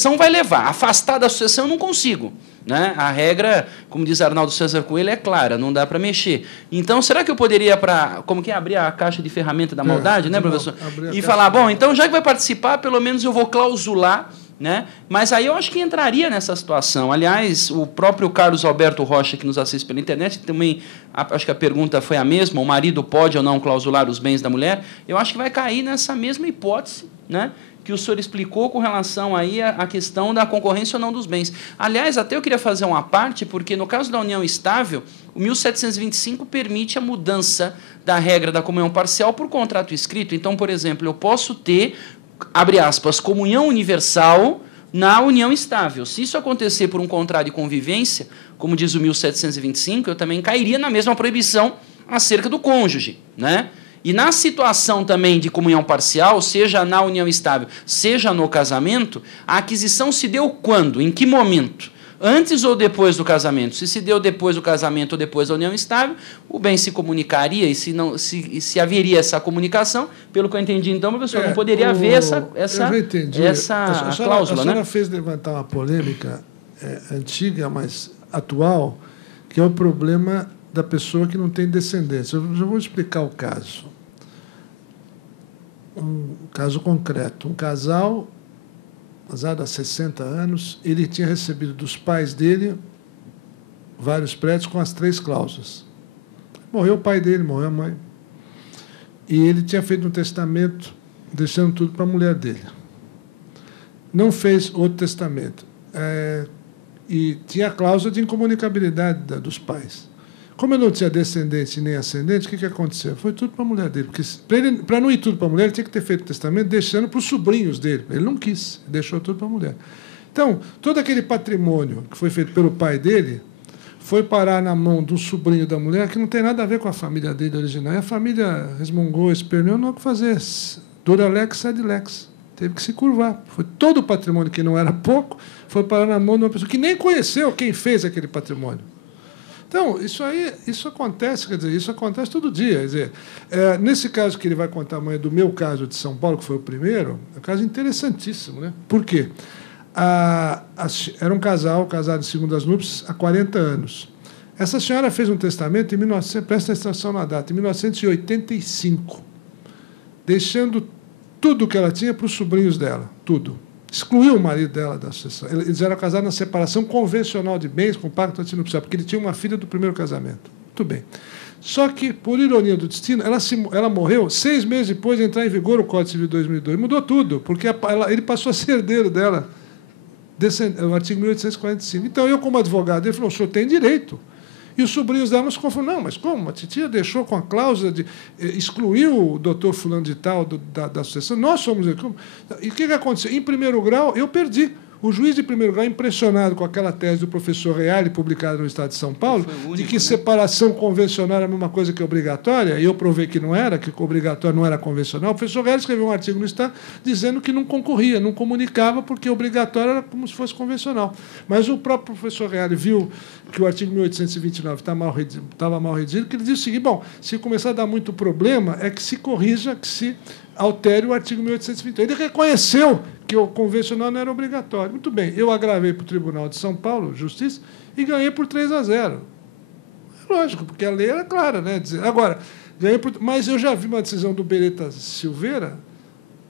sucessão vai levar. Afastar da sucessão eu não consigo. Né? A regra, como diz Arnaldo César Coelho, é clara, não dá para mexer. Então, será que eu poderia, como que é, abrir a caixa de ferramenta da maldade, né, professor? E falar, bom, então, já que vai participar, pelo menos eu vou clausular, né? Mas aí eu acho que entraria nessa situação. Aliás, o próprio Carlos Alberto Rocha, que nos assiste pela internet, também, acho que a pergunta foi a mesma, o marido pode ou não clausular os bens da mulher? Eu acho que vai cair nessa mesma hipótese, né, que o senhor explicou com relação aí à questão da concorrência ou não dos bens. Aliás, até eu queria fazer uma parte, porque no caso da união estável, o 1725 permite a mudança da regra da comunhão parcial por contrato escrito. Então, por exemplo, eu posso ter, abre aspas, comunhão universal na união estável. Se isso acontecer por um contrato de convivência, como diz o 1725, eu também cairia na mesma proibição acerca do cônjuge, né? E na situação também de comunhão parcial, seja na união estável, seja no casamento, a aquisição se deu quando? Em que momento? Antes ou depois do casamento? Se deu depois do casamento ou depois da união estável, o bem se comunicaria e se haveria essa comunicação, pelo que eu entendi, então, professor, não poderia haver essa cláusula. A senhora fez levantar uma polêmica antiga, mas atual, que é o problema da pessoa que não tem descendência. Eu já vou explicar o caso. Um caso concreto. Um casal, casado há 60 anos, ele tinha recebido dos pais dele vários prédios com as 3 cláusulas. Morreu o pai dele, morreu a mãe. E ele tinha feito um testamento deixando tudo para a mulher dele. Não fez outro testamento. E tinha a cláusula de incomunicabilidade dos pais. Como eu não tinha descendente nem ascendente, o que aconteceu? Foi tudo para a mulher dele. Porque para não ir tudo para a mulher, ele tinha que ter feito o testamento deixando para os sobrinhos dele. Ele não quis, deixou tudo para a mulher. Então, todo aquele patrimônio que foi feito pelo pai dele foi parar na mão do sobrinho da mulher, que não tem nada a ver com a família dele original. E a família resmungou, esperneou, não há o que fazer. Dura lex, sed lex. Teve que se curvar. Foi todo o patrimônio, que não era pouco, foi parar na mão de uma pessoa que nem conheceu quem fez aquele patrimônio. Então, isso acontece, quer dizer, isso acontece todo dia. Quer dizer, nesse caso que ele vai contar amanhã, do meu caso de São Paulo, que foi o primeiro, é um caso interessantíssimo. Né? Por quê? Era um casal, casado em segundas núpcias, há 40 anos. Essa senhora fez um testamento, presta atenção na data, em 1985, deixando tudo que ela tinha para os sobrinhos dela, tudo. Excluiu o marido dela da sucessão. Eles eram casados na separação convencional de bens, com pacto antinupcial, porque ele tinha uma filha do primeiro casamento. Muito bem. Só que, por ironia do destino, ela morreu 6 meses depois de entrar em vigor o Código Civil de 2002. Mudou tudo, porque ele passou a ser herdeiro dela, o artigo 1845. Então, eu, como advogado, ele falou, o senhor tem direito. E os sobrinhos dela nos confundem. Não, mas como? A titia deixou com a cláusula de excluir o doutor fulano de tal da sucessão. Nós somos... E o que aconteceu? Em primeiro grau, eu perdi. O juiz de primeiro grau, impressionado com aquela tese do professor Reale, publicada no Estado de São Paulo, único, de que separação convencional era a mesma coisa que obrigatória, e eu provei que não era, que obrigatório não era convencional. O professor Reale escreveu um artigo no Estado dizendo que não concorria, não comunicava, porque obrigatório era como se fosse convencional. Mas o próprio professor Reale viu que o artigo 1829 estava mal redigido, que ele disse o seguinte, bom, se começar a dar muito problema, é que se corrija, que se altere o artigo 1828. Ele reconheceu que o convencional não era obrigatório. Muito bem, eu agravei para o Tribunal de São Paulo, Justiça, e ganhei por 3-0. Lógico, porque a lei era clara. Né? Agora, mas eu já vi uma decisão do Beretta Silveira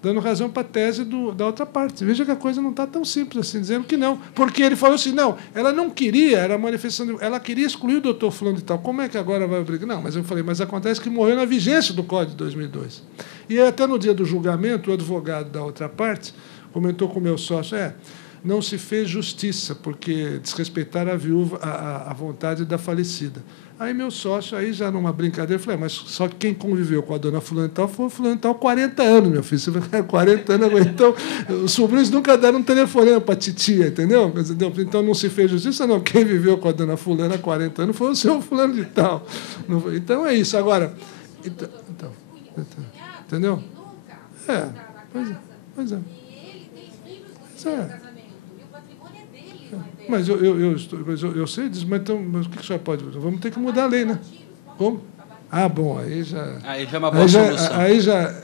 dando razão para a tese da outra parte. Veja que a coisa não está tão simples assim, dizendo que não. Porque ele falou assim, não, ela não queria, era manifestação, ela queria excluir o doutor fulano de tal. Como é que agora vai obrigar? Não, mas eu falei, mas acontece que morreu na vigência do Código de 2002. E até no dia do julgamento, o advogado da outra parte comentou com o meu sócio, não se fez justiça, porque desrespeitaram a viúva, a vontade da falecida. Aí meu sócio, aí já numa brincadeira, falei, mas só que quem conviveu com a dona fulano e tal foi o fulano e tal 40 anos, meu filho. Você vai 40 anos, então os sobrinhos nunca deram um telefonema para a titia, entendeu? Então não se fez justiça, não. Quem viveu com a dona fulana há 40 anos foi o seu fulano de tal. Então é isso. Agora, entendeu? Pois é. Mas eu sei disso, mas o que o senhor pode... Vamos ter que mudar a lei, né? Como? Bom, aí já... Aí já é uma boa solução. Aí já...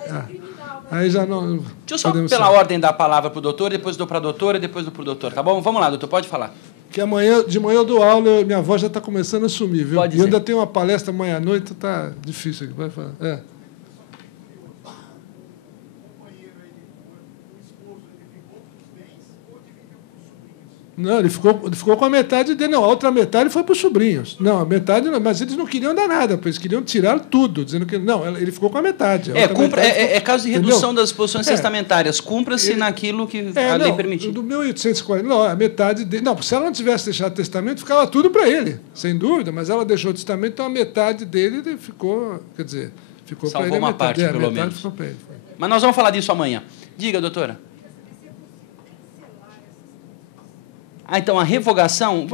Aí já não... Deixa eu só, pela ordem, dar a palavra para o doutor, depois dou para a doutora, depois dou para o doutor, tá bom? Vamos lá, doutor, pode falar. Que de manhã eu dou aula, minha voz já está começando a sumir, viu? Pode e ser. ainda tem uma palestra amanhã à noite, está difícil. Vai falar. Não, ele ficou com a metade dele. Não, a outra metade foi para os sobrinhos. Não, a metade não, mas eles não queriam dar nada, eles queriam tirar tudo, dizendo que. Não, ele ficou com a metade. É caso de redução das posições testamentárias. Cumpra-se naquilo que a lei permitiu. Do 1840, não, a metade dele. Não, se ela não tivesse deixado testamento, ficava tudo para ele, sem dúvida, mas ela deixou o testamento, então a metade dele ficou. Quer dizer, ficou para ele. Salvou uma parte, pelo menos. Ficou para ele. Mas nós vamos falar disso amanhã. Diga, doutora. Então, a revogação, o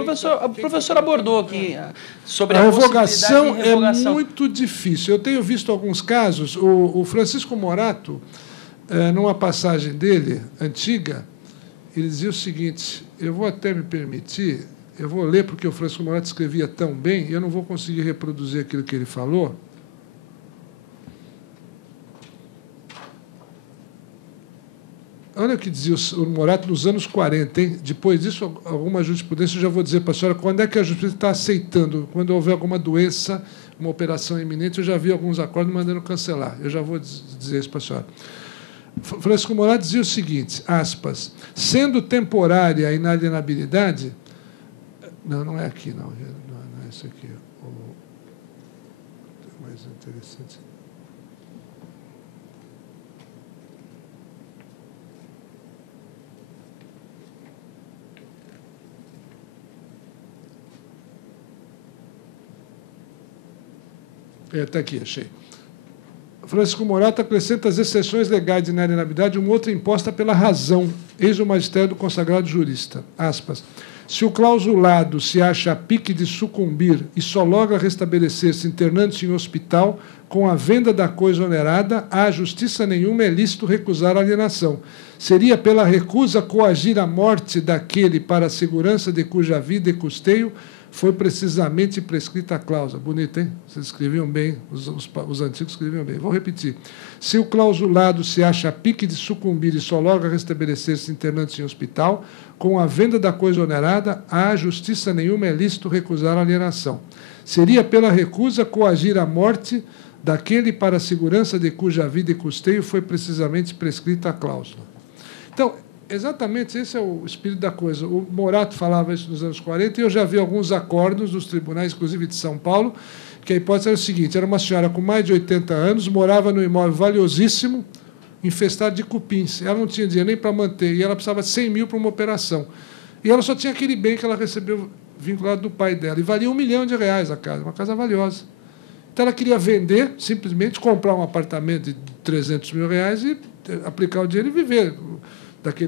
professor abordou aqui sobre a revogação é muito difícil. Eu tenho visto alguns casos. O Francisco Morato, numa passagem dele, antiga, ele dizia o seguinte, eu vou até me permitir, eu vou ler porque o Francisco Morato escrevia tão bem, e eu não vou conseguir reproduzir aquilo que ele falou. Olha o que dizia o Morato nos anos 40, hein? Depois disso, alguma jurisprudência, eu já vou dizer para a senhora quando é que a justiça está aceitando. Quando houver alguma doença, uma operação iminente, eu já vi alguns acordos mandando cancelar. Eu já vou dizer isso para a senhora. Francisco Morato dizia o seguinte, aspas, sendo temporária a inalienabilidade... Não é aqui, não é isso aqui. O mais interessante... Está aqui, achei. Francisco Morato acrescenta as exceções legais de inalienabilidade uma outra imposta pela razão, eis o magistério do consagrado jurista. Aspas. Se o clausulado se acha a pique de sucumbir e só logra restabelecer-se internando-se em hospital, com a venda da coisa onerada, à justiça nenhuma é lícito recusar a alienação. Seria pela recusa coagir a morte daquele para a segurança de cuja vida e custeio foi precisamente prescrita a cláusula. Bonito, hein? Vocês escreviam bem, os antigos escreviam bem. Vou repetir. Se o clausulado se acha a pique de sucumbir e só logo restabelecer-se internando-se em hospital, com a venda da coisa onerada, à justiça nenhuma é lícito recusar a alienação. Seria pela recusa coagir a morte daquele para a segurança de cuja vida e custeio foi precisamente prescrita a cláusula. Então, exatamente, esse é o espírito da coisa. O Morato falava isso nos anos 40, e eu já vi alguns acordos dos tribunais, inclusive de São Paulo, que a hipótese era o seguinte, era uma senhora com mais de 80 anos, morava num imóvel valiosíssimo, infestado de cupins. Ela não tinha dinheiro nem para manter, e ela precisava de 100 mil para uma operação. E ela só tinha aquele bem que ela recebeu vinculado do pai dela, e valia R$1 milhão a casa, uma casa valiosa. Então, ela queria vender, simplesmente comprar um apartamento de R$300 mil e aplicar o dinheiro e viver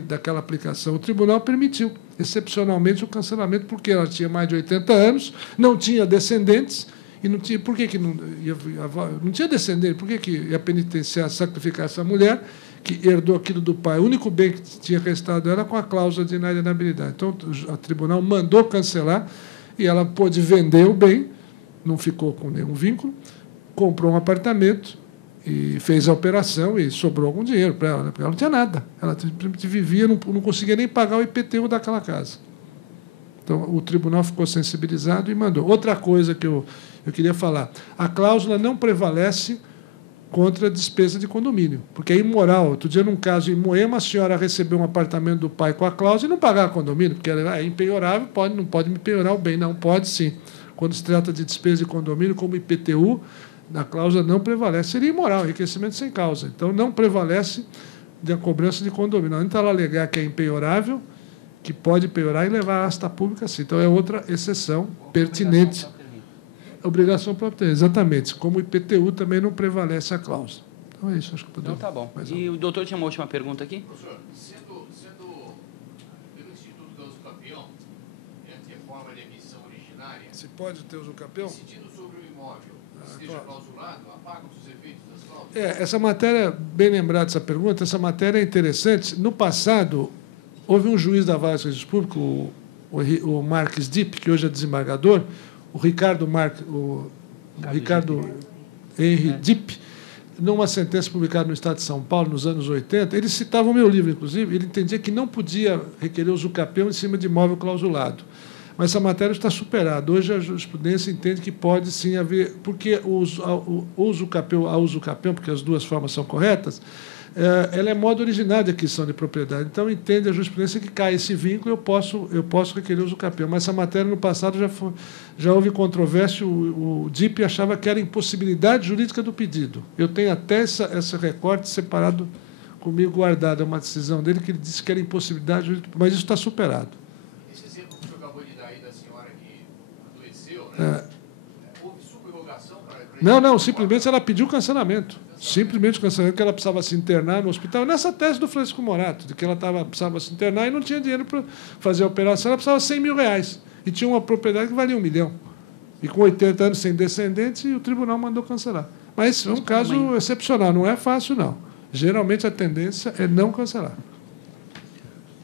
daquela aplicação. O tribunal permitiu, excepcionalmente, o cancelamento, porque ela tinha mais de 80 anos, não tinha descendentes, e não tinha. Por que não tinha descendente? Por que ia penitenciar, sacrificar essa mulher que herdou aquilo do pai? O único bem que tinha restado era com a cláusula de inalienabilidade. Então, o tribunal mandou cancelar e ela pôde vender o bem, não ficou com nenhum vínculo, comprou um apartamento e fez a operação e sobrou algum dinheiro para ela, né? Porque ela não tinha nada. Ela simplesmente vivia, não conseguia nem pagar o IPTU daquela casa. Então, o tribunal ficou sensibilizado e mandou. Outra coisa que eu queria falar, a cláusula não prevalece contra a despesa de condomínio, porque é imoral. Outro dia, num caso em Moema, a senhora recebeu um apartamento do pai com a cláusula e não pagava condomínio, porque ela é impenhorável, não pode me penhorar o bem. Não, pode sim. Quando se trata de despesa de condomínio, como IPTU, a cláusula não prevalece. Seria imoral, enriquecimento sem causa. Então, não prevalece da cobrança de condomínio. Não está ela alegar que é impenhorável, que pode penhorar e levar a asta pública, sim. Então, é outra exceção pertinente. Obrigação própria, exatamente. Como o IPTU também não prevalece a cláusula. Então, é isso. Acho que podemos. Então, tá bom. E o doutor tinha uma última pergunta aqui? Professor, sendo pelo Instituto da Usucapião, entre a forma de emissão originária... Se pode ter usucapião? Decidido sobre o imóvel, esteja clausulado, apagam-se os efeitos das cláusulas? Essa matéria, bem lembrada essa pergunta, essa matéria é interessante. No passado, houve um juiz da Vara do Serviço Público, o Marques Dipp, que hoje é desembargador, o Ricardo Henry Dipp, numa sentença publicada no Estado de São Paulo, nos anos 80, ele citava o meu livro, inclusive, ele entendia que não podia requerer usucapião em cima de imóvel clausulado. Mas essa matéria está superada. Hoje a jurisprudência entende que pode sim haver, porque a usucapião, porque as duas formas são corretas, ela é modo originário de aquisição de propriedade. Então, entende a jurisprudência que cai esse vínculo, eu posso requerer o usucapião. Mas essa matéria, no passado, já houve controvérsia, o DIP achava que era impossibilidade jurídica do pedido. Eu tenho até esse recorte separado comigo, guardado, é uma decisão dele, que ele disse que era impossibilidade jurídica, mas isso está superado. Esse exemplo que o senhor acabou de dar aí da senhora que adoeceu, né? Houve subrogação para... Não, simplesmente ela pediu cancelamento. Simplesmente cancelamento, que ela precisava se internar no hospital. Nessa tese do Francisco Morato, de que ela precisava se internar e não tinha dinheiro para fazer a operação, ela precisava de 100 mil reais. E tinha uma propriedade que valia 1 milhão. E com 80 anos sem descendentes, o tribunal mandou cancelar. Mas é um caso excepcional, não é fácil, não. Geralmente a tendência é não cancelar.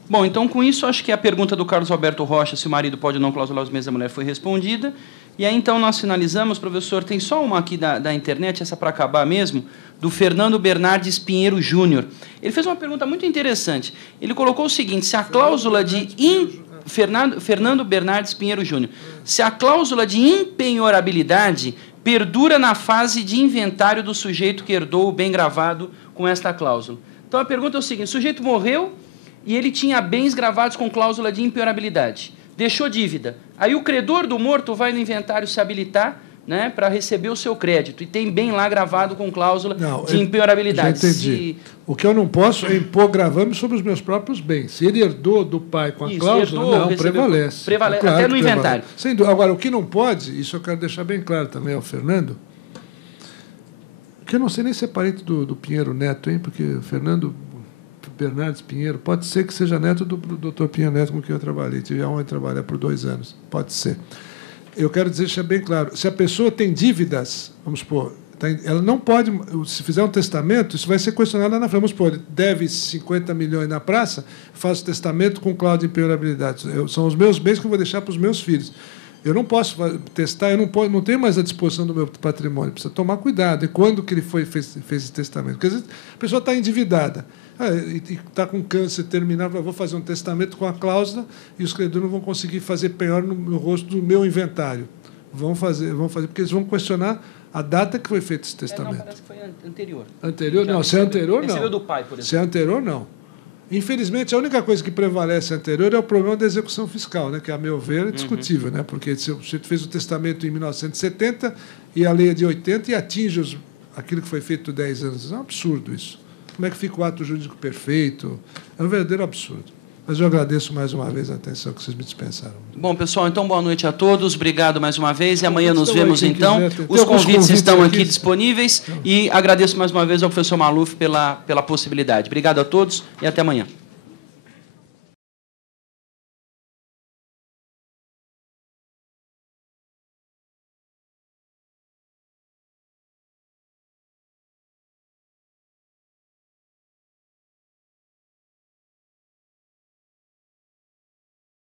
Bom, então, com isso, acho que a pergunta do Carlos Alberto Rocha, se o marido pode ou não clausular os bens da mulher, foi respondida. E aí, então, nós finalizamos, professor, tem só uma aqui da internet, essa para acabar mesmo, do Fernando Bernardes Pinheiro Júnior. Ele fez uma pergunta muito interessante. Ele colocou o seguinte, se a cláusula de... Fernando Bernardes Pinheiro Júnior. Se a cláusula de impenhorabilidade perdura na fase de inventário do sujeito que herdou o bem gravado com esta cláusula. Então, a pergunta é o seguinte, o sujeito morreu e ele tinha bens gravados com cláusula de impenhorabilidade. Deixou dívida. Aí o credor do morto vai no inventário se habilitar, né, para receber o seu crédito. E tem bem lá gravado com cláusula de impenhorabilidade. Já entendi. O que eu não posso é impor gravame sobre os meus próprios bens. Se ele herdou do pai com a cláusula, não, prevalece. Prevalece, claro, até no inventário. Sem dúvida. Agora, o que não pode, isso eu quero deixar bem claro também ao Fernando, que eu não sei nem se é parente do Pinheiro Neto, hein, porque o Fernando Bernardes Pinheiro, pode ser que seja neto do doutor Pinheiro Neto com quem eu trabalhei. Tive a honra de trabalhar por 2 anos. Pode ser. Eu quero deixar bem claro, se a pessoa tem dívidas, vamos supor, ela não pode, se fizer um testamento, isso vai ser questionado lá na frente. Vamos supor, deve 50 milhões na praça, faço testamento com cláusula de impenhorabilidade. São os meus bens que eu vou deixar para os meus filhos. Eu não posso testar, não tenho mais à disposição do meu patrimônio. Precisa tomar cuidado. E quando que ele fez esse testamento? Porque às vezes a pessoa está endividada. E está com câncer terminal, vou fazer um testamento com a cláusula e os credores não vão conseguir fazer penhora no rosto do meu inventário. Vão fazer, porque eles vão questionar a data que foi feito esse testamento. Não, parece que foi anterior. Anterior? Não, se é anterior, não. Recebeu do pai, por exemplo. Se é anterior, não. Infelizmente, a única coisa que prevalece anterior é o problema da execução fiscal, né, que, a meu ver, é discutível, né, porque se o sujeito fez o testamento em 1970 e a lei é de 80 e atinge aquilo que foi feito 10 anos. É um absurdo isso. Como é que fica o ato jurídico perfeito? É um verdadeiro absurdo. Mas eu agradeço mais uma vez a atenção que vocês me dispensaram. Bom, pessoal, então boa noite a todos. Obrigado mais uma vez. E amanhã nos vemos, então. Os convites estão aqui disponíveis. E agradeço mais uma vez ao professor Maluf pela possibilidade. Obrigado a todos e até amanhã.